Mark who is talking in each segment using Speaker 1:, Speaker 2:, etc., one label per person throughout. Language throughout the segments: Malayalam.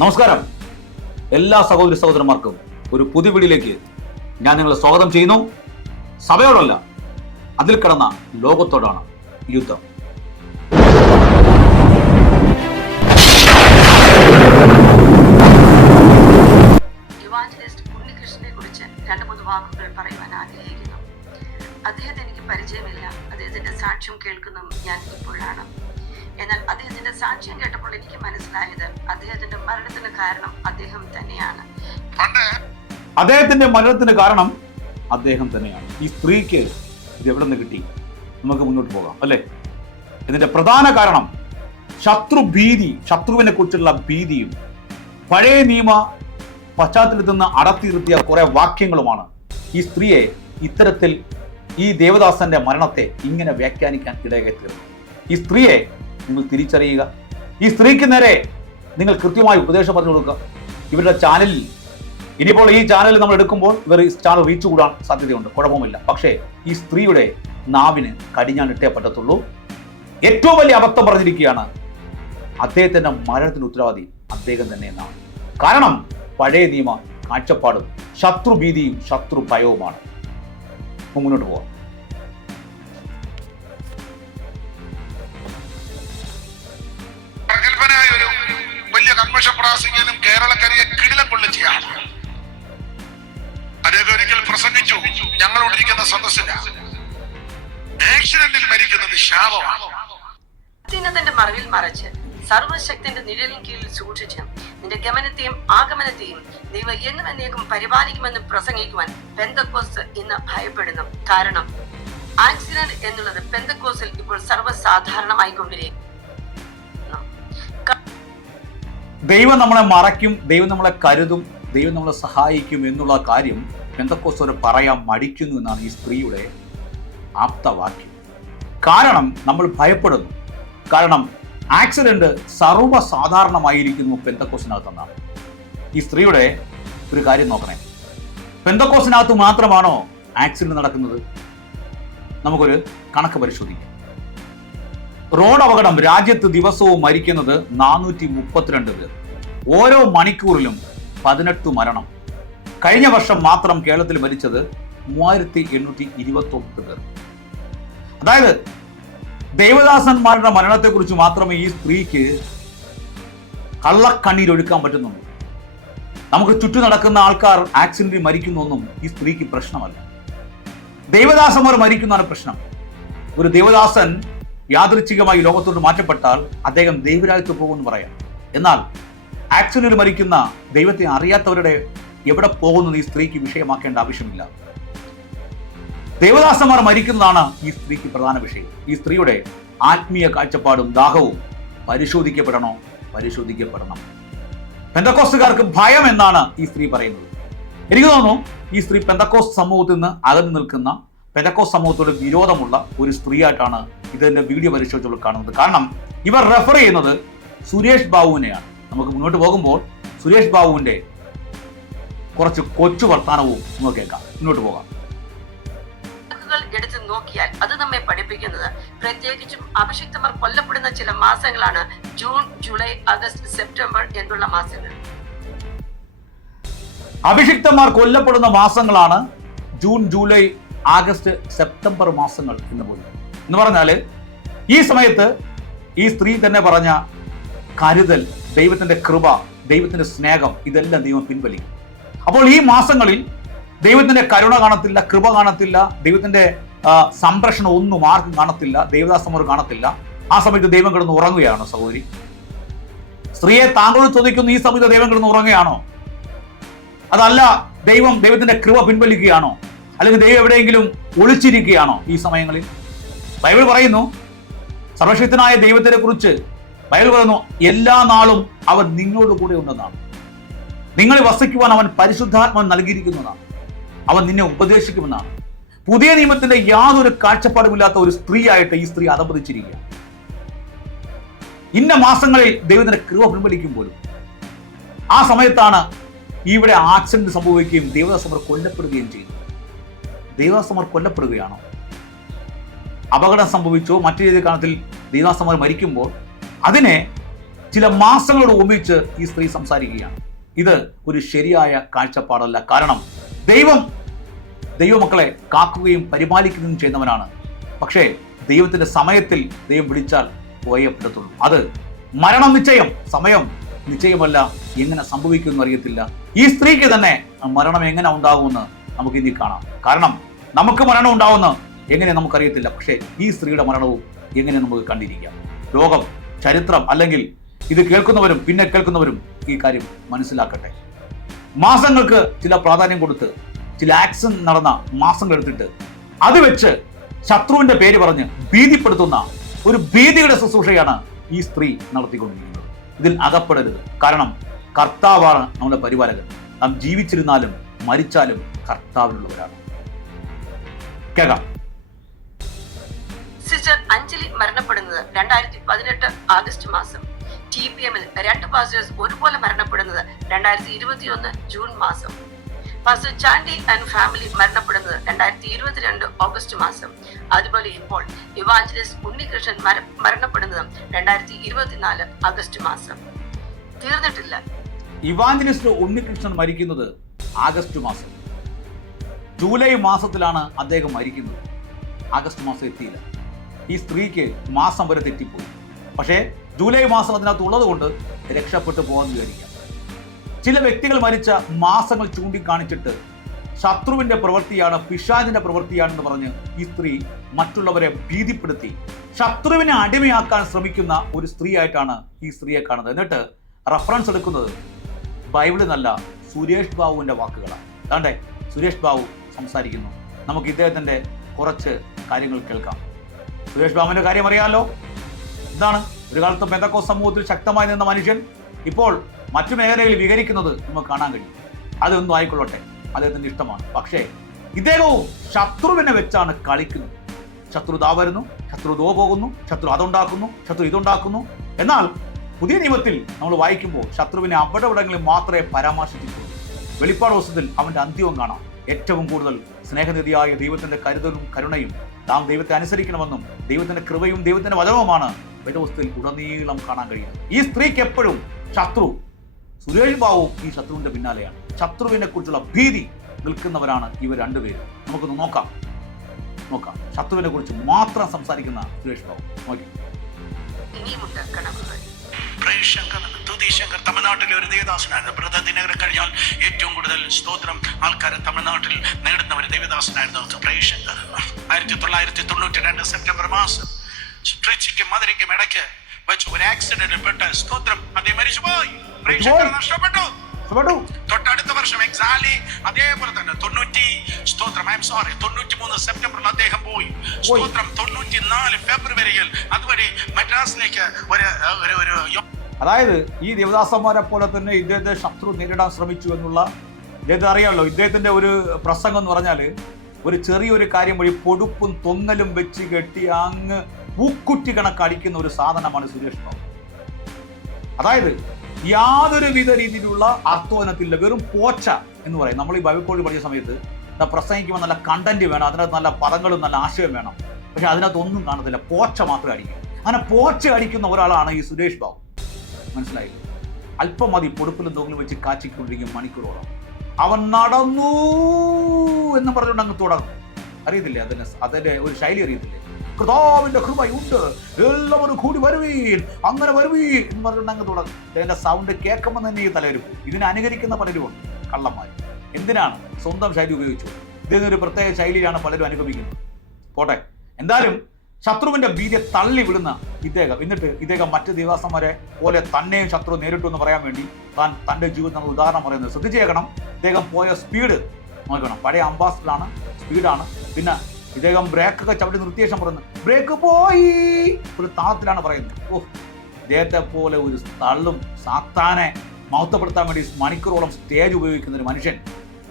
Speaker 1: നമസ്കാരം. എല്ലാ സഹോദരി സഹോദരന്മാർക്കും ഒരു പുതിയ വീഡിയോയിലേക്ക് ഞാൻ നിങ്ങളെ സ്വാഗതം ചെയ്യുന്നു. സഭയോടല്ല അതിൽ കിടന്ന ലോകത്തോടാണ് യുദ്ധം.
Speaker 2: രണ്ട് മൂന്ന് വാക്കുകൾ പറയുവാൻ ആഗ്രഹിക്കുന്നു. അദ്ദേഹത്തെ എനിക്ക് പരിചയമില്ല. അദ്ദേഹത്തിന്റെ സാക്ഷ്യം കേൾക്കുന്നു ഞാൻ സാക്ഷ്യം കേട്ടപ്പോൾ എനിക്ക് മനസ്സിലായത് അദ്ദേഹത്തിന്റെ മരണത്തിന് കാരണം അദ്ദേഹം തന്നെയാണ്.
Speaker 1: അദ്ദേഹത്തിന്റെ മരണത്തിന് കാരണം അദ്ദേഹം തന്നെയാണ്. ഈ സ്ത്രീക്ക് ഇത് എവിടെ നിന്ന് കിട്ടി? നമുക്ക് മുന്നോട്ട് പോകാം അല്ലേ? ഇതിന്റെ പ്രധാന കാരണം ശത്രു ഭീതി ശത്രുവിനെ കുറിച്ചുള്ള ഭീതിയും പഴയ നിയമ പശ്ചാത്തലത്തിൽ നിന്ന് അടർത്തിയിരുത്തിയ കുറെ വാക്യങ്ങളുമാണ് ഈ സ്ത്രീയെ ഇത്തരത്തിൽ ഈ ദേവദാസന്റെ മരണത്തെ ഇങ്ങനെ വ്യാഖ്യാനിക്കാൻ ഇടയായി തീർന്നു ഈ സ്ത്രീയെ നിങ്ങൾ തിരിച്ചറിയുക. ഈ സ്ത്രീക്ക് നേരെ നിങ്ങൾ കൃത്യമായി ഉപദേശം പറഞ്ഞു കൊടുക്കുക. ഇവരുടെ ചാനലിൽ ഇനിയിപ്പോൾ ഈ ചാനൽ നമ്മൾ എടുക്കുമ്പോൾ ഇവർ ഈ ചാനൽ റീച്ച് കൂടാൻ സാധ്യതയുണ്ട്. കുഴപ്പമില്ല പക്ഷേ ഈ സ്ത്രീയുടെ നാവിന് കടിഞ്ഞാൻ ഇട്ടേ പറ്റത്തുള്ളൂ. ഏറ്റവും വലിയ അബദ്ധം പറഞ്ഞിരിക്കുകയാണ് അദ്ദേഹത്തിന്റെ മരണത്തിന് ഉത്തരവാദി അദ്ദേഹം തന്നെ എന്നാണ് കാരണം പഴയ നിയമ കാഴ്ചപ്പാടും ശത്രുഭീതിയും ശത്രു ഭയവുമാണ് മുന്നോട്ട് പോവാം.
Speaker 3: കൺവെൻഷ പ്രാസംഗികനും കേരളക്കരയെ കിടിലം കൊള്ളിച്ചയാണ് അദ്ദേഹം ഒരിക്കൽ പ്രസംഗിച്ചു ഞങ്ങളോടിരിക്കുന്ന സദസ്സിന്. ആക്സിഡന്റിൽ മരിക്കുന്നത് ശാപമാണ്.
Speaker 2: അത്യുന്നതന്റെ മറവിൽ മറച്ച് സർവശക്തിന്റെ നിഴലിൻ കീഴിൽ സൂക്ഷിച്ച് നിന്റെ ഗമനത്തെയും ആഗമനത്തെയും ദൈവം എന്നും എന്നേക്കും പരിപാലിക്കുമെന്ന് പ്രസംഗിക്കുവാൻ പെന്തക്കോസ് ഇന്ന് ഭയപ്പെടുന്നു. കാരണം ആക്സിഡന്റ് എന്നുള്ളത് പെന്തക്കോസിൽ ഇപ്പോൾ സർവസാധാരണമായിക്കൊണ്ടിരിക്കുന്നു.
Speaker 1: ദൈവം നമ്മളെ മറയ്ക്കും ദൈവം നമ്മളെ കരുതും ദൈവം നമ്മളെ സഹായിക്കും എന്നുള്ള കാര്യം എന്തൊക്കെ പറയാൻ മടിക്കുന്നു എന്നാണ് ഈ സ്ത്രീയുടെ ആപ്തവാക്യം. കാരണം നമ്മൾ ഭയപ്പെടുന്നു. കാരണം ആക്സിഡന്റ് സർവസാധാരണമായിരിക്കുന്നു പെന്തക്കോസിനകത്തെന്നാണ് ഈ സ്ത്രീയുടെ ഒരു കാര്യം നോക്കണേ. പെന്തക്കോസിനകത്ത് മാത്രമാണോ ആക്സിഡന്റ് നടക്കുന്നത്? നമുക്കൊരു കണക്ക് പരിശോധിക്കാം. റോഡ് അപകടം രാജ്യത്ത് ദിവസവും മരിക്കുന്നത് നാനൂറ്റി മുപ്പത്തിരണ്ട് പേർ. ഓരോ മണിക്കൂറിലും പതിനെട്ട് മരണം. കഴിഞ്ഞ വർഷം മാത്രം കേരളത്തിൽ മരിച്ചത് മൂവായിരത്തി എണ്ണൂറ്റി ഇരുപത്തി ഒമ്പത് പേർ. അതായത് ദേവദാസന്മാരുടെ മരണത്തെക്കുറിച്ച് മാത്രമേ ഈ സ്ത്രീക്ക് കള്ളക്കണ്ണീരൊഴുക്കാൻ പറ്റുന്നുള്ളൂ. നമുക്ക് ചുറ്റും നടക്കുന്ന ആൾക്കാർ ആക്സിഡന്റിൽ മരിക്കുന്നൊന്നും ഈ സ്ത്രീക്ക് പ്രശ്നമല്ല. ദേവദാസന്മാർ മരിക്കുന്നതാണ് പ്രശ്നം. ഒരു ദേവദാസൻ യാദൃച്ഛികമായി ലോകത്തോട് മാറ്റപ്പെട്ടാൽ അദ്ദേഹം ദൈവരാജ്യത്ത് പോകുമെന്ന് പറയാം. എന്നാൽ ആക്സിഡന്റിൽ മരിക്കുന്ന ദൈവത്തെ അറിയാത്തവരുടെ എവിടെ പോകുന്നത് ഈ സ്ത്രീക്ക് വിഷയമാക്കേണ്ട ആവശ്യമില്ല. ദേവദാസന്മാർ മരിക്കുന്നതാണ് ഈ സ്ത്രീക്ക് പ്രധാന വിഷയം. ഈ സ്ത്രീയുടെ ആത്മീയ കാഴ്ചപ്പാടും ദാഹവും പരിശോധിക്കപ്പെടണോ? പരിശോധിക്കപ്പെടണം. പെന്തക്കോസ്തുകാർക്ക് ഭയം എന്നാണ് ഈ സ്ത്രീ പറയുന്നത്. എനിക്ക് തോന്നുന്നു ഈ സ്ത്രീ പെന്തക്കോസ് സമൂഹത്തിൽ നിന്ന് അകന്നു നിൽക്കുന്ന പെന്തക്കോസ് സമൂഹത്തോട് വിരോധമുള്ള ഒരു സ്ത്രീയായിട്ടാണ് ഇതിന്റെ വീഡിയോ പരിശോധിച്ചുള്ള കാണുന്നത്. കാരണം ഇവർ റെഫർ ചെയ്യുന്നത് സുരേഷ് ബാബുവിനെയാണ്. നമുക്ക് മുന്നോട്ട് പോകുമ്പോൾ സുരേഷ് ബാബുവിന്റെ കുറച്ച് കൊച്ചു വർത്താനവും നമുക്ക് കേൾക്കാം. മുന്നോട്ട് പോകാം.
Speaker 2: എടുത്ത് നോക്കിയാൽ അത് നമ്മെ പഠിപ്പിക്കുന്നത് പ്രത്യേകിച്ചും അഭിഷിക്തമർ കൊല്ലപ്പെടുന്ന ചില മാസങ്ങളാണ് ജൂൺ ജൂലൈ ആഗസ്റ്റ് സെപ്റ്റംബർ എന്നുള്ള മാസങ്ങൾ.
Speaker 1: അഭിഷിക്തന്മാർ കൊല്ലപ്പെടുന്ന മാസങ്ങളാണ് ജൂൺ ജൂലൈ ആഗസ്റ്റ് സെപ്റ്റംബർ മാസങ്ങൾ എന്ന് പോലും. എന്ന് പറഞ്ഞാൽ ഈ സമയത്ത് ഈ സ്ത്രീ തന്നെ പറഞ്ഞ കരുതൽ ദൈവത്തിന്റെ കൃപ ദൈവത്തിന്റെ സ്നേഹം ഇതെല്ലാം ദൈവം പിൻവലിക്കും. അപ്പോൾ ഈ മാസങ്ങളിൽ ദൈവത്തിന്റെ കരുണ കാണത്തില്ല കൃപ കാണത്തില്ല ദൈവത്തിന്റെ സംരക്ഷണം ഒന്നും ആർക്കും കാണത്തില്ല ദേവദാസന്മാർ കാണത്തില്ല. ആ സമയത്ത് ദൈവം കിടന്ന് ഉറങ്ങുകയാണോ സഹോദരി? സ്ത്രീയെ താങ്കളോട് ചോദിക്കുന്നു ഈ സമയത്ത് ദൈവം കിടന്ന് ഉറങ്ങുകയാണോ? അതല്ല ദൈവം ദൈവത്തിന്റെ കൃപ പിൻവലിക്കുകയാണോ? അല്ലെങ്കിൽ ദൈവം എവിടെയെങ്കിലും ഒളിച്ചിരിക്കുകയാണോ ഈ സമയങ്ങളിൽ? ബൈബിൾ പറയുന്നു സർവശക്തനായ ദൈവത്തിനെ കുറിച്ച് ബൈബിൾ പറയുന്നു എല്ലാ നാളും അവൻ നിങ്ങളോട് കൂടെ ഉണ്ടെന്നാണ്. നിങ്ങളെ വസിക്കുവാൻ അവൻ പരിശുദ്ധാത്മ നൽകിയിരിക്കുന്നതാണ്. അവൻ നിന്നെ ഉപദേശിക്കുമെന്നാണ്. പുതിയ നിയമത്തിന്റെ യാതൊരു കാഴ്ചപ്പാടുമില്ലാത്ത ഒരു സ്ത്രീയായിട്ട് ഈ സ്ത്രീ അധപതിച്ചിരിക്കുക ഇന്ന മാസങ്ങളിൽ ദൈവത്തിന്റെ കൃപ പിൻവലിക്കും പോലും. ആ സമയത്താണ് ഇവിടെ ആക്സിഡന്റ് സംഭവിക്കുകയും ദേവദാസമർ കൊല്ലപ്പെടുകയും ചെയ്യുന്നു ദേവദാസമർ കൊല്ലപ്പെടുകയാണോ? അപകടം സംഭവിച്ചോ? മറ്റു രീതി കാരണത്തിൽ ദേവാസമർ മരിക്കുമ്പോൾ അതിനെ ചില മാസങ്ങളോട് ഉപയോഗിച്ച് ഈ സ്ത്രീ സംസാരിക്കുകയാണ്. ഇത് ഒരു ശരിയായ കാഴ്ചപ്പാടല്ല. കാരണം ദൈവം ദൈവമക്കളെ കാക്കുകയും പരിപാലിക്കുകയും ചെയ്യുന്നവനാണ്. പക്ഷേ ദൈവത്തിന്റെ സമയത്തിൽ ദൈവം വിളിച്ചാൽ പോയപ്പെടത്തുള്ളൂ അത് മരണം നിശ്ചയം. സമയം നിശ്ചയമല്ല. എങ്ങനെ സംഭവിക്കുമെന്ന് അറിയത്തില്ല. ഈ സ്ത്രീക്ക് തന്നെ മരണം എങ്ങനെ ഉണ്ടാകുമെന്ന് നമുക്ക് ഇനി കാണാം. കാരണം നമുക്ക് മരണം ഉണ്ടാവുന്ന എങ്ങനെ നമുക്കറിയത്തില്ല. പക്ഷേ ഈ സ്ത്രീയുടെ മരണവും എങ്ങനെ നമുക്ക് കണ്ടിരിക്കാം? ലോകം ചരിത്രം അല്ലെങ്കിൽ ഇത് കേൾക്കുന്നവരും പിന്നെ കേൾക്കുന്നവരും ഈ കാര്യം മനസ്സിലാക്കട്ടെ. മാസങ്ങൾക്ക് ചില പ്രാധാന്യം കൊടുത്ത് ചില ആക്ഷൻ നടന്ന മാസങ്ങൾ എടുത്തിട്ട് അത് വെച്ച് ശത്രുവിന്റെ പേര് പറഞ്ഞ് ഭീതിപ്പെടുത്തുന്ന ഒരു ഭീതിയുടെ ശുശ്രൂഷയാണ് ഈ സ്ത്രീ നടത്തിക്കൊണ്ടിരിക്കുന്നത്. ഇതിൽ അകപ്പെടരുത്. കാരണം കർത്താവാണ് നമ്മുടെ പരിപാലകൻ. നാം ജീവിച്ചിരുന്നാലും മരിച്ചാലും കർത്താവിനുള്ളവരാണ് കേൾക്കാം.
Speaker 2: സിസ്റ്റർ അഞ്ജലി മരണപ്പെടുന്നത് രണ്ടായിരത്തി പതിനെട്ട് ആഗസ്റ്റ് മാസം. ടി പി എമ്മിൽ രണ്ട് പാസ്റ്റേഴ്സ് ഒരുപോലെ മരണപ്പെടുന്നത് രണ്ടായിരത്തി ഇരുപത്തിയൊന്ന് ജൂൺ മാസം. പാസ്റ്റർ ചാണ്ടി ആൻഡ് ഫാമിലി മരണപ്പെടുന്നത് രണ്ടായിരത്തി ഇരുപത്തിരണ്ട് ഓഗസ്റ്റ് മാസം. അതുപോലെ ഇപ്പോൾ ഇവാഞ്ചലിസ്റ്റ് ഉണ്ണികൃഷ്ണൻ മര- മരണപ്പെടുന്നത് രണ്ടായിരത്തി ഇരുപത്തിനാല് ആഗസ്റ്റ് മാസം. തീർന്നിട്ടില്ല.
Speaker 1: ഇവാഞ്ചലിസ്റ്റ് ഉണ്ണികൃഷ്ണൻ മരിക്കുന്നത് ആഗസ്റ്റ് മാസം. ജൂലൈ മാസത്തിലാണ് അദ്ദേഹം മരിക്കുന്നത്. ആഗസ്റ്റ് മാസം എത്തിയില്ല. ഈ സ്ത്രീക്ക് മാസം വരെ തെറ്റിപ്പോയി. പക്ഷേ ജൂലൈ മാസം അതിനകത്ത് ഉള്ളത് കൊണ്ട് രക്ഷപ്പെട്ടു പോകാൻ വിചാരിക്കാം. ചില വ്യക്തികൾ മരിച്ച മാസങ്ങൾ ചൂണ്ടിക്കാണിച്ചിട്ട് ശത്രുവിന്റെ പ്രവൃത്തിയാണ് പിശാചിന്റെ പ്രവൃത്തിയാണെന്ന് പറഞ്ഞ് ഈ സ്ത്രീ മറ്റുള്ളവരെ ഭീതിപ്പെടുത്തി ശത്രുവിനെ അടിമയാക്കാൻ ശ്രമിക്കുന്ന ഒരു സ്ത്രീയായിട്ടാണ് ഈ സ്ത്രീയെ കാണുന്നത്. എന്നിട്ട് റഫറൻസ് എടുക്കുന്നത് ബൈബിളിൽ നല്ല സുരേഷ് ബാബുവിന്റെ വാക്കുകളാണ്. അതാണ്ടേ സുരേഷ് ബാബു സംസാരിക്കുന്നു. നമുക്ക് ഇദ്ദേഹത്തിന്റെ കുറച്ച് കാര്യങ്ങൾ കേൾക്കാം. സുരേഷ് ബാബുവിന്റെ കാര്യം അറിയാമല്ലോ എന്താണ്? ഒരു കാലത്ത് മെതക്കോ സമൂഹത്തിൽ ശക്തമായി നിന്ന മനുഷ്യൻ ഇപ്പോൾ മറ്റു മേഖലകളിൽ വിഹരിക്കുന്നത് നമുക്ക് കാണാൻ കഴിയും. അതൊന്നും ആയിക്കൊള്ളട്ടെ. അദ്ദേഹത്തിന്റെ ഇഷ്ടമാണ്. പക്ഷേ ഇദ്ദേഹവും ശത്രുവിനെ വെച്ചാണ് കളിക്കുന്നത്. ശത്രു ദാ വരുന്നു ശത്രു ദോ പോകുന്നു ശത്രു അതുണ്ടാക്കുന്നു ശത്രു ഇതുണ്ടാക്കുന്നു. എന്നാൽ പുതിയ നിയമത്തിൽ നമ്മൾ വായിക്കുമ്പോൾ ശത്രുവിനെ അവിടെ മാത്രമേ പരാമർശിച്ചിട്ടുള്ളൂ. വെളിപ്പാട് ദിവസത്തിൽ അവന്റെ അന്ത്യവും കാണാം. ഏറ്റവും കൂടുതൽ സ്നേഹനിധിയായ ദൈവത്തിന്റെ കരുതലും കരുണയും നാം ദൈവത്തെ അനുസരിക്കണമെന്നും ദൈവത്തിന്റെ കൃപയും ദൈവത്തിന്റെ വചനവുമാണ് വേദവസ്തുത്തിൽ ഉടനീളം കാണാൻ കഴിയുന്നത്. ഈ സ്ത്രീക്ക് എപ്പോഴും ശത്രു സുരേഷ് ബാബുവും ഈ ശത്രുവിന്റെ പിന്നാലെയാണ്. ശത്രുവിനെ കുറിച്ചുള്ള ഭീതി നിൽക്കുന്നവരാണ് ഇവർ രണ്ടുപേരും. നമുക്കൊന്ന് നോക്കാം. നോക്കാം. ശത്രുവിനെ കുറിച്ച് മാത്രം സംസാരിക്കുന്ന സുരേഷ് ബാബു. നോക്കി.
Speaker 4: ശങ്കർ തുതി ശങ്കർ തമിഴ്നാട്ടിലെ ഒരു ദേവദാസനായിരുന്നു. ബ്രദർ ദിനകരൻ കഴിഞ്ഞാൽ ഏറ്റവും കൂടുതൽ സ്തോത്രം ആൾക്കാരെ തമിഴ്നാട്ടിൽ നേടുന്ന ഒരു ദേവദാസനായിരുന്നു പ്രേം ശങ്കർ. ആയിരത്തി തൊള്ളായിരത്തി തൊണ്ണൂറ്റി രണ്ട് സെപ്റ്റംബർ മാസം ട്രിച്ചിക്കും മധുരയ്ക്കും ഇടയ്ക്ക് വെച്ച് ഒരു ആക്സിഡന്റിൽ പെട്ട സ്തോത്രം. അതേ മരിച്ചുപോയി പ്രൈസ് ശങ്കർ നഷ്ടപ്പെട്ടു. തൊട്ടടുത്ത വർഷം എക്സാലി അതേപോലെ തന്നെ തൊണ്ണൂറ്റി സ്തോത്രം. ഐ എം സോറി തൊണ്ണൂറ്റി മൂന്ന് സെപ്റ്റംബറിൽ അദ്ദേഹം പോയി. സ്തോത്രം തൊണ്ണൂറ്റി നാല് ഫെബ്രുവരിയിൽ അതുവഴി മദ്രാസിലേക്ക് ഒരു ഒരു
Speaker 1: അതായത് ഈ ദേവദാസന്മാരെ പോലെ തന്നെ ഇദ്ദേഹത്തെ ശത്രു നേരിടാൻ ശ്രമിച്ചു എന്നുള്ള ഇദ്ദേഹത്തെ അറിയാമല്ലോ. ഇദ്ദേഹത്തിന്റെ ഒരു പ്രസംഗം എന്ന് പറഞ്ഞാൽ ഒരു ചെറിയൊരു കാര്യം വഴി പൊടുപ്പും തൊങ്ങലും വെച്ച് കെട്ടി അങ്ങ് പൂക്കുറ്റി കണക്കടിക്കുന്ന ഒരു സാധനമാണ് സുരേഷ് ബാബു. അതായത് യാതൊരു വിധ രീതിയിലുള്ള അർത്ഥവനത്തില്ല വെറും പോച്ച എന്ന് പറയും. നമ്മൾ ഈ ബൈബിൾ പഠിച്ച സമയത്ത് പ്രസംഗിക്കുമ്പോൾ നല്ല കണ്ടന്റ് വേണം. അതിനകത്ത് നല്ല പദങ്ങളും നല്ല ആശയം വേണം. പക്ഷെ അതിനകത്ത് ഒന്നും കാണത്തില്ല. പോച്ച മാത്രമേ അടിക്കും. അങ്ങനെ പോച്ച അടിക്കുന്ന ഒരാളാണ് ഈ സുരേഷ് ബാബു. മനസ്സിലായില്ലേ? അല്പം മതി പൊടുപ്പിലും തോങ്ങലും വെച്ച് കാച്ചിക്കൊണ്ടിരിക്കും മണിക്കൂറോളം. അവൻ നടന്നു എന്ന് പറഞ്ഞുകൊണ്ട് അങ്ങ് തുടങ്ങും. അറിയത്തില്ലേ അതിന്റെ അതിന്റെ ഒരു ശൈലി അറിയത്തില്ലേ? കർത്താവിന്റെ കൃപയുണ്ട്. എല്ലാവരും കൂടി വരുവീൻ. അങ്ങനെ വരുവീൻ എന്ന് പറഞ്ഞുകൊണ്ട് അങ്ങ് തുടങ്ങും. അതിന്റെ സൗണ്ട് കേൾക്കുമ്പോൾ തന്നെ ഈ തലവരും ഇതിനെ അനുകരിക്കുന്ന പലരും ഉണ്ട്. കള്ളന്മാർ. എന്തിനാണ്? സ്വന്തം ശൈലി ഉപയോഗിച്ചു. ഇതിന് ഒരു പ്രത്യേക ശൈലിയാണ് പലരും അനുഗമിക്കുന്നത്. പോട്ടെ. എന്തായാലും ശത്രുവിന്റെ ഭീതിയെ തള്ളി വിടുന്ന ഇദ്ദേഹം. എന്നിട്ട് ഇദ്ദേഹം മറ്റ് ദിവസന്മാരെ പോലെ തന്നെയും ശത്രു നേരിട്ടു എന്ന് പറയാൻ വേണ്ടി താൻ തന്റെ ജീവിതം നമ്മൾ ഉദാഹരണം പറയുന്നത്. ശ്രദ്ധിച്ചേക്കണം. ഇദ്ദേഹം പോയ സ്പീഡ് നോക്കണം. പഴയ അംബാസിഡറാണ് സ്പീഡാണ് പിന്നെ ഇദ്ദേഹം ബ്രേക്കൊക്കെ ചവിട്ടി നിർത്തിയേഷം പറയുന്നത് ബ്രേക്ക് പോയി. ഒരു താളത്തിലാണ് പറയുന്നത്. ഓ ഇദ്ദേഹത്തെ പോലെ ഒരു തള്ളും സാത്താനെ മൗത്തപ്പെടുത്താൻ വേണ്ടി മണിക്കൂറോളം സ്റ്റേജ് ഉപയോഗിക്കുന്ന ഒരു മനുഷ്യൻ.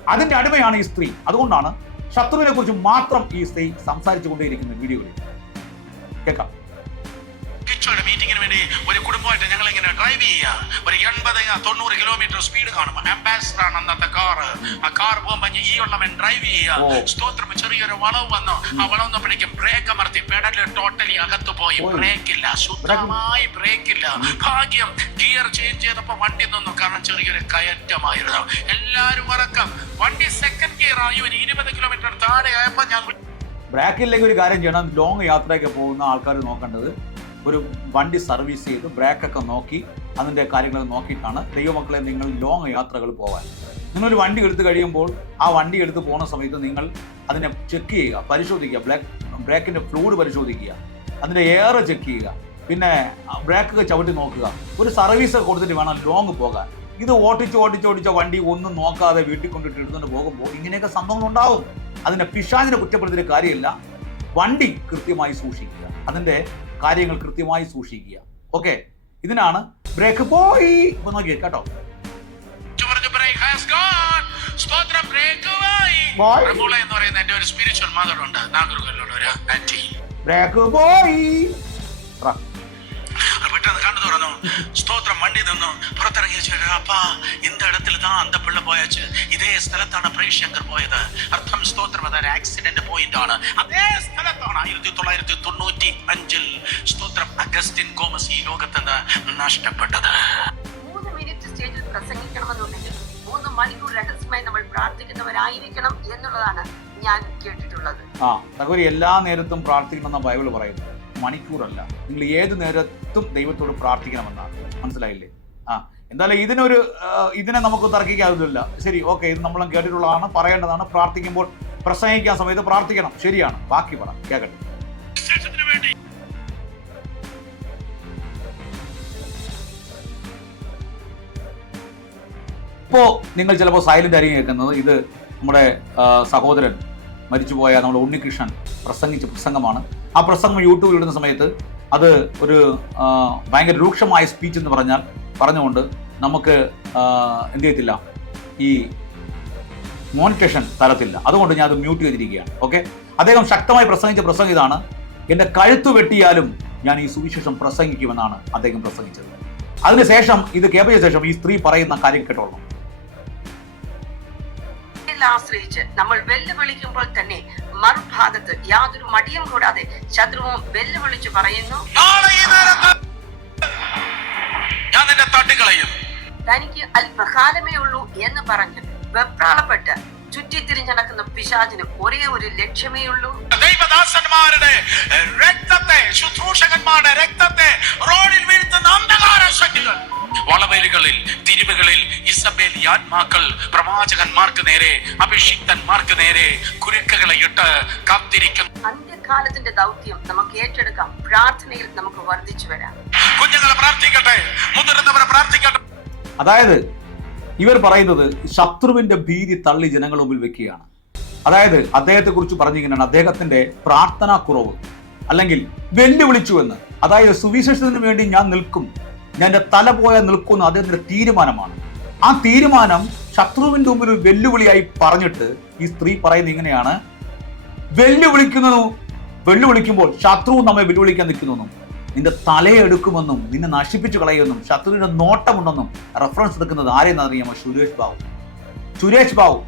Speaker 1: അതിന്റെ അടിമയാണ് ഈ സ്ത്രീ. അതുകൊണ്ടാണ് ശത്രുവിനെ കുറിച്ച് മാത്രം ഈ സ്ത്രീ സംസാരിച്ചു കൊണ്ടേയിരിക്കുന്ന വീഡിയോകളിൽ കേൾക്കാം.
Speaker 4: കിച്ചോയുടെ മീറ്റിംഗിന് വേണ്ടി ഒരു കുടുംബമായിട്ട് ഞങ്ങൾ ഇങ്ങനെ ഡ്രൈവ് ചെയ്യുക. ഒരു എൺപത് തൊണ്ണൂറ് കിലോമീറ്റർ സ്പീഡ് കാണും അംബാസിഡർ ആണ് അന്നത്തെ കാറ് ആ കാർ പോകുമ്പോ ഈ ഉള്ളവൻ ഡ്രൈവ്. ചെയ്യുക. സ്തോത്രം. ചെറിയൊരു വളവ് വന്നു. ആ വളവ് വന്നപ്പോഴേക്കും ബ്രേക്ക് അമർത്തി പെഡൽ ടോട്ടലി അകത്ത് പോയി.
Speaker 1: പോയി.
Speaker 4: ബ്രേക്ക് ഇല്ല. ശുദ്ധമായി ബ്രേക്ക് ഇല്ല. ഭാഗ്യം ഗിയർ ചേഞ്ച് ചെയ്തപ്പോ വണ്ടി നിന്നു. കാരണം ചെറിയൊരു കയറ്റമായിരുന്നു. എല്ലാരും ഉറക്കം വണ്ടി സെക്കൻഡ് ഗിയർ ആയി. ഒരു ഇരുപത് കിലോമീറ്റർ താഴെ ആയപ്പോ ഞാൻ
Speaker 1: ബ്രേക്ക് ഇല്ലെങ്കിൽ ഒരു കാര്യം ചെയ്യണം. ലോങ് യാത്രയൊക്കെ പോകുന്ന ആൾക്കാർ നോക്കേണ്ടത് ഒരു വണ്ടി സർവീസ് ചെയ്ത് ബ്രേക്കൊക്കെ നോക്കി അതിന്റെ കാര്യങ്ങളൊക്കെ നോക്കിയിട്ടാണ്. ദൈവമക്കളെ നിങ്ങൾ ലോങ് യാത്രകൾ പോകാൻ നിങ്ങളൊരു വണ്ടി എടുത്ത് കഴിയുമ്പോൾ ആ വണ്ടി എടുത്ത് പോകുന്ന സമയത്ത് നിങ്ങൾ അതിനെ ചെക്ക് ചെയ്യുക പരിശോധിക്കുക. ബ്രേക്ക് ബ്രേക്കിന്റെ ഫ്ലൂഡ് പരിശോധിക്കുക. അതിന്റെ എയർ ചെക്ക് ചെയ്യുക. പിന്നെ ബ്രേക്കൊക്കെ ചവിട്ടി നോക്കുക. ഒരു സർവീസ് ഒക്കെ കൊടുത്തിട്ട് വേണം ലോങ് പോകാൻ. ഇത് ഓട്ടിച്ച് ഓട്ടിച്ച് ഓടിച്ച വണ്ടി ഒന്നും നോക്കാതെ വീട്ടിൽ കൊണ്ടിട്ട് എടുത്തുകൊണ്ട് പോകുമ്പോൾ ഇങ്ങനെയൊക്കെ സംഭവങ്ങൾ ഉണ്ടാവും അതിനെ പിശാചിനെ കുറ്റപ്പെടുത്തിയ കാര്യമില്ല. വണ്ടി കൃത്യമായി സൂക്ഷിക്കുക. അതിന്റെ കാര്യങ്ങൾ കൃത്യമായി സൂക്ഷിക്കുക. ഓക്കെ ഇതിനാണ് ബ്രേക്ക് പോയി. ഇപ്പൊ കേട്ടോ.
Speaker 4: എന്ന് പറയുന്ന എന്റെ ഒരു സ്പിരിച്വൽ മദർ ഉണ്ട് ഒരു
Speaker 1: ബ്രേക്ക് പോയി.
Speaker 4: തുറന്നു സ്തോത്രം വണ്ടി നിന്നു പുറത്തിറങ്ങി വെച്ചു അപ്പാ இந்த இடத்துல தான் அந்த പിള്ള പോയച്ച് ഇതേ സ്ഥലത്താണ് പ്രേക്ഷങ്കർ പോയത് അർത്ഥം സ്തോത്രം അതൊരു ആക്സിഡന്റ് പോയിന്റ് ആണ് അതേ സ്ഥലത്താണ് ആയിരത്തി തൊള്ളായിരത്തി തൊണ്ണൂറ്റി അഞ്ചിൽ സ്തോത്രം അഗസ്റ്റിൻ ഗോമസ് ഈ ലോകത്ത് നിന്ന് നഷ്ടപ്പെട്ടത്
Speaker 2: മൂന്ന് മിനിറ്റ് സ്റ്റേജിൽ പ്രസംഗിക്കണമെന്നുണ്ടെങ്കിൽ മൂന്ന് മണിക്കൂർ രഹസ്യമായി നമ്മൾ പ്രാർത്ഥിക്കുന്നവരായിരിക്കണം എന്നുള്ളതാണ് ഞാൻ കേട്ടിട്ടുള്ളത്
Speaker 1: ആ സഹോദരി എല്ലാ നേരത്തും പ്രാർത്ഥിക്കണമെന്ന ബൈബിൾ പറയുന്നു മണിക്കൂറല്ല. നിങ്ങൾ ഏത് നേരത്തും ദൈവത്തോട് പ്രാർത്ഥിക്കണമെന്നാണ്. മനസ്സിലായില്ലേ? ആ എന്തായാലും ഇതിനൊരു ഇതിനെ നമുക്ക് തർക്കിക്കാവുന്നില്ല ശരി ഓക്കെ ഇത് നമ്മളും കേട്ടിട്ടുള്ളതാണ് പറയേണ്ടതാണ്. പ്രാർത്ഥിക്കുമ്പോൾ പ്രസംഗിക്കാൻ സമയത്ത് പ്രാർത്ഥിക്കണം. ശരിയാണ്. ബാക്കി പറ കേൾക്കട്ടെ
Speaker 4: ഇപ്പോ
Speaker 1: ഇപ്പോൾ നിങ്ങൾ ചിലപ്പോൾ സൈലന്റ് ആയിരിക്കും കേൾക്കുന്നത്. ഇത് നമ്മുടെ സഹോദരൻ മരിച്ചുപോയ നമ്മുടെ ഉണ്ണികൃഷ്ണൻ പ്രസംഗിച്ച പ്രസംഗമാണ്. ആ പ്രസംഗം യൂട്യൂബിൽ ഇടുന്ന സമയത്ത് അത് ഒരു ഭയങ്കര രൂക്ഷമായ സ്പീച്ച് എന്ന് പറഞ്ഞാൽ പറഞ്ഞുകൊണ്ട് നമുക്ക് എന്ത് ചെയ്യത്തില്ല? ഈ മോണിറ്റേഷൻ തരത്തില്ല. അതുകൊണ്ട് ഞാൻ അത് മ്യൂട്ട് ചെയ്തിരിക്കുകയാണ്. ഓക്കെ അദ്ദേഹം ശക്തമായി പ്രസംഗിച്ച പ്രസംഗം ഇതാണ്. എന്റെ കഴുത്ത് വെട്ടിയാലും ഞാൻ ഈ സുവിശേഷം പ്രസംഗിക്കുമെന്നാണ് അദ്ദേഹം പ്രസംഗിച്ചത്. അതിനുശേഷം ഇത് കേൾപ്പിച്ച ശേഷം ഈ സ്ത്രീ പറയുന്ന കാര്യം കേട്ടോളണം
Speaker 2: ഇതിൽ ആശ്രയിച്ച് നമ്മൾ വെല്ലുവിളിക്കുമ്പോൾ തന്നെ മറുഭാഗത്ത് യാതൊരു മടിയും കൂടാതെ ശത്രുവും വെല്ലുവിളിച്ചു പറയുന്നു.
Speaker 4: ഞാൻ നിന്നെ തട്ടിക്കളയും.
Speaker 2: തനിക്ക് അല്പകാലമേ ഉള്ളൂ എന്ന് പറഞ്ഞ് വെപ്രാളപ്പെട്ട് ചുറ്റിത്തിരിഞ്ഞ് നടക്കുന്ന പിശാചിന് ഒരേ ഒരു ലക്ഷ്യമേ ഉള്ളൂ.
Speaker 4: ദൈവദാസന്മാരുടെ രക്തത്തെ ശുശ്രൂഷകന്മാരുടെ രക്തത്തെ റോഡിൽ വീഴ്ത്തുന്ന അന്ധകാര ശക്തികൾ. വളവലുകളിൽ തിരിവുകളിൽ ഇസബേൽ ആത്മാക്കൾ പ്രവാചകന്മാർക്ക് നേരെ അഭിഷിക്തന്മാർക്ക് നേരെ കുരുക്കുകളെ ഇട്ട് കാത്തിരിക്കുന്നു
Speaker 2: അന്ത്യകാലത്തിന്റെ ദൗത്യം നമുക്ക് ഏറ്റെടുക്കാം. പ്രാർത്ഥനയിൽ നമുക്ക് വർദ്ധിച്ചു വരാം.
Speaker 4: കുഞ്ഞുങ്ങളെ പ്രാർത്ഥിക്കട്ടെ മുതിർന്നവരെ പ്രാർത്ഥിക്കട്ടെ.
Speaker 1: അതായത് ഇവർ പറയുന്നത് ശത്രുവിന്റെ ഭീതി തള്ളി ജനങ്ങളുടെ മുമ്പിൽ വെക്കുകയാണ്. അതായത് അദ്ദേഹത്തെ കുറിച്ച് പറഞ്ഞിങ്ങനെയാണ് അദ്ദേഹത്തിന്റെ പ്രാർത്ഥനാ കുറവ് അല്ലെങ്കിൽ വെല്ലുവിളിച്ചു എന്ന്. അതായത് സുവിശേഷത്തിന് വേണ്ടി ഞാൻ നിൽക്കും. ഞാൻ എന്റെ തല പോയാൽ നിൽക്കുന്ന അദ്ദേഹത്തിന്റെ തീരുമാനമാണ്. ആ തീരുമാനം ശത്രുവിന്റെ മുമ്പിൽ ഒരു വെല്ലുവിളിയായി പറഞ്ഞിട്ട് ഈ സ്ത്രീ പറയുന്നത് ഇങ്ങനെയാണ്. വെല്ലുവിളിക്കുന്നതും വെല്ലുവിളിക്കുമ്പോൾ ശത്രു നമ്മെ വെല്ലുവിളിക്കാൻ നിൽക്കുന്നു നിന്റെ തലയെടുക്കുമെന്നും നിന്നെ നശിപ്പിച്ചു കളയുമെന്നും ശത്രുവിന്റെ നോട്ടമുണ്ടെന്നും റെഫറൻസ് എടുക്കുന്നത് ആരെയെന്ന് അറിയാമോ? സുരേഷ് ബാബു. സുരേഷ് ബാബു.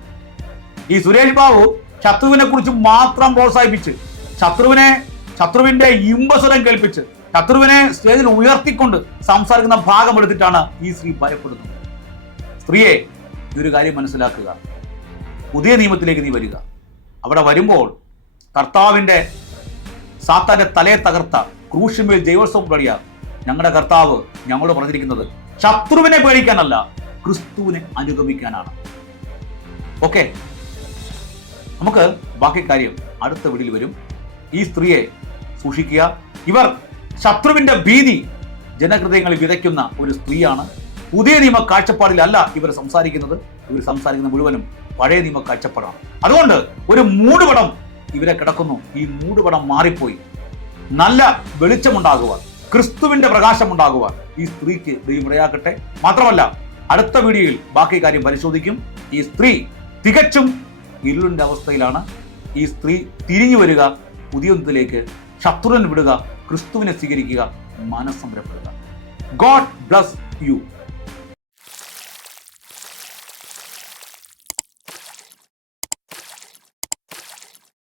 Speaker 1: ഈ സുരേഷ് ബാബു ശത്രുവിനെ കുറിച്ച് മാത്രം പ്രോത്സാഹിപ്പിച്ച് ശത്രുവിനെ ശത്രുവിന്റെ ഇമ്പസ്വരം കേൾപ്പിച്ച് ശത്രുവിനെ സ്റ്റേജിൽ ഉയർത്തിക്കൊണ്ട് സംസാരിക്കുന്ന ഭാഗം എടുത്തിട്ടാണ് ഈ സ്ത്രീ ഭയപ്പെടുന്നത്. സ്ത്രീയെ ഈ ഒരു കാര്യം മനസ്സിലാക്കുക. പുതിയ നിയമത്തിലേക്ക് നീ വരിക. അവിടെ വരുമ്പോൾ കർത്താവിന്റെ സാത്താന്റെ തലയെ തകർത്ത ക്രൂശിന്മേൽ ജൈവോത്സവം പടിയ ഞങ്ങളുടെ കർത്താവ് ഞങ്ങളോട് പറഞ്ഞിരിക്കുന്നത് ശത്രുവിനെ പേടിക്കാനല്ല ക്രിസ്തുവിനെ അനുഗമിക്കാനാണ്. ഓക്കെ. നമുക്ക് ബാക്കി കാര്യം അടുത്ത വീടിൽ വരും. ഈ സ്ത്രീയെ സൂക്ഷിക്കുക. ഇവർ ശത്രുവിന്റെ ഭീതി ജനഹൃദയങ്ങളിൽ വിതയ്ക്കുന്ന ഒരു സ്ത്രീയാണ്. പുതിയ നിയമ കാഴ്ചപ്പാടിലല്ല ഇവർ സംസാരിക്കുന്നത്. ഇവർ സംസാരിക്കുന്ന മുഴുവനും പഴയ നിയമ കാഴ്ചപ്പാടാണ്. അതുകൊണ്ട് ഒരു മൂടുപടം ഇവരെ കിടക്കുന്നു. ഈ മൂടുപടം മാറിപ്പോയി. നല്ല വെളിച്ചമുണ്ടാകുവാൻ ക്രിസ്തുവിന്റെ പ്രകാശം ഉണ്ടാകുവാൻ ഈ സ്ത്രീക്ക് ദൈവം ഇടയാക്കട്ടെ മാത്രമല്ല അടുത്ത വീഡിയോയിൽ ബാക്കി കാര്യം പരിശോധിക്കും. ഈ സ്ത്രീ തികച്ചും ഇരുളിന്റെ അവസ്ഥയിലാണ്. ഈ സ്ത്രീ തിരിഞ്ഞു വരിക പുതിയൊന്നത്തിലേക്ക് ശത്രുവിനെ വിടുക ക്രിസ്തുവിനെ സ്വീകരിക്കുക മനസ്സംരപ്പെടുക ഗോഡ് ബ്ലസ് യു